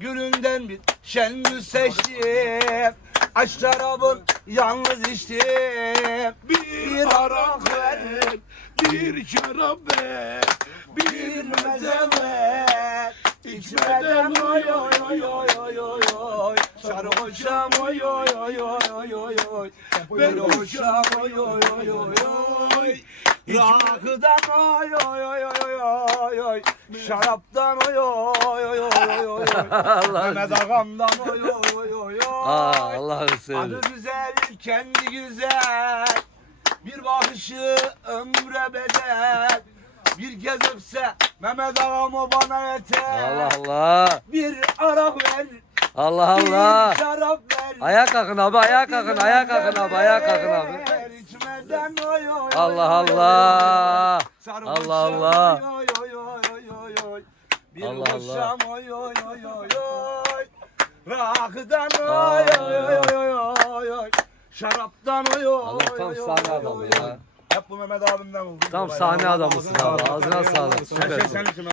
Gülünden bir şengül seçtim Aç şarabın yalnız içtim Bir arak ver, bir şarap ver, bir meze ver İçmeden oy oy oy oy oy oy oy Sarhoşam oy oy oy oy oy oy oy Ben hoşam oy oy oy oy oy Rakıdan oy oy oy oy oy oy Şaraptan oy oy oy oy oy oy Allah Mehmet Ağam'dan oy oy oy oy Aa, oy Allah'ını Adı güzel, kendi güzel Bir bakışı ömre bedel Bir kez öpse Mehmet ağam o bana yeter Allah Allah. Bir arak ver Allah Allah. Bir şarap ver Ayağa kalkın abi, ayağa kalkın, ayağa kalkın abi, ayağa kalkın abi. İçmeden oy oy Allah Allah. Allah Allah. Bir Allah Allah. oy oy oy oy oy Rakıdan oy oy oy oy oy oy Şaraptan oy oy Allah tam oy, sahne oy, adamı oy, ya. oy. Hep bu Mehmet abimden oldu. Tam sahne adamısın abi. Ağzına sağlık. Her şey Süper. senin için.